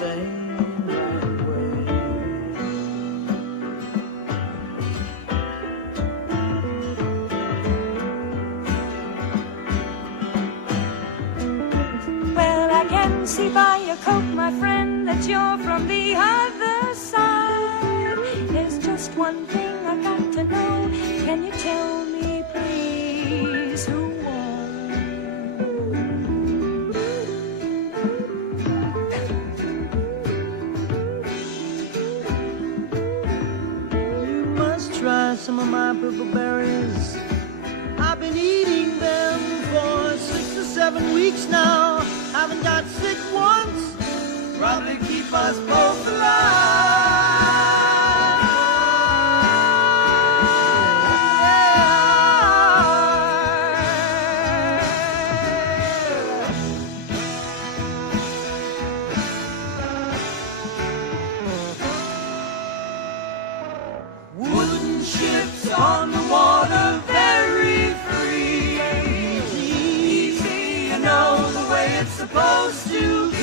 same right way. Well, I can see by your coat, my friend, that you're from the other side. There's just one thing I got to know. Can you tell me, please, who won? You must try some of my purple berries. I've been eating them for 6 or 7 weeks now. Haven't got sick once. Probably keep us both alive. Wooden ships on the water, very free. Easy, you know the way it's supposed to be.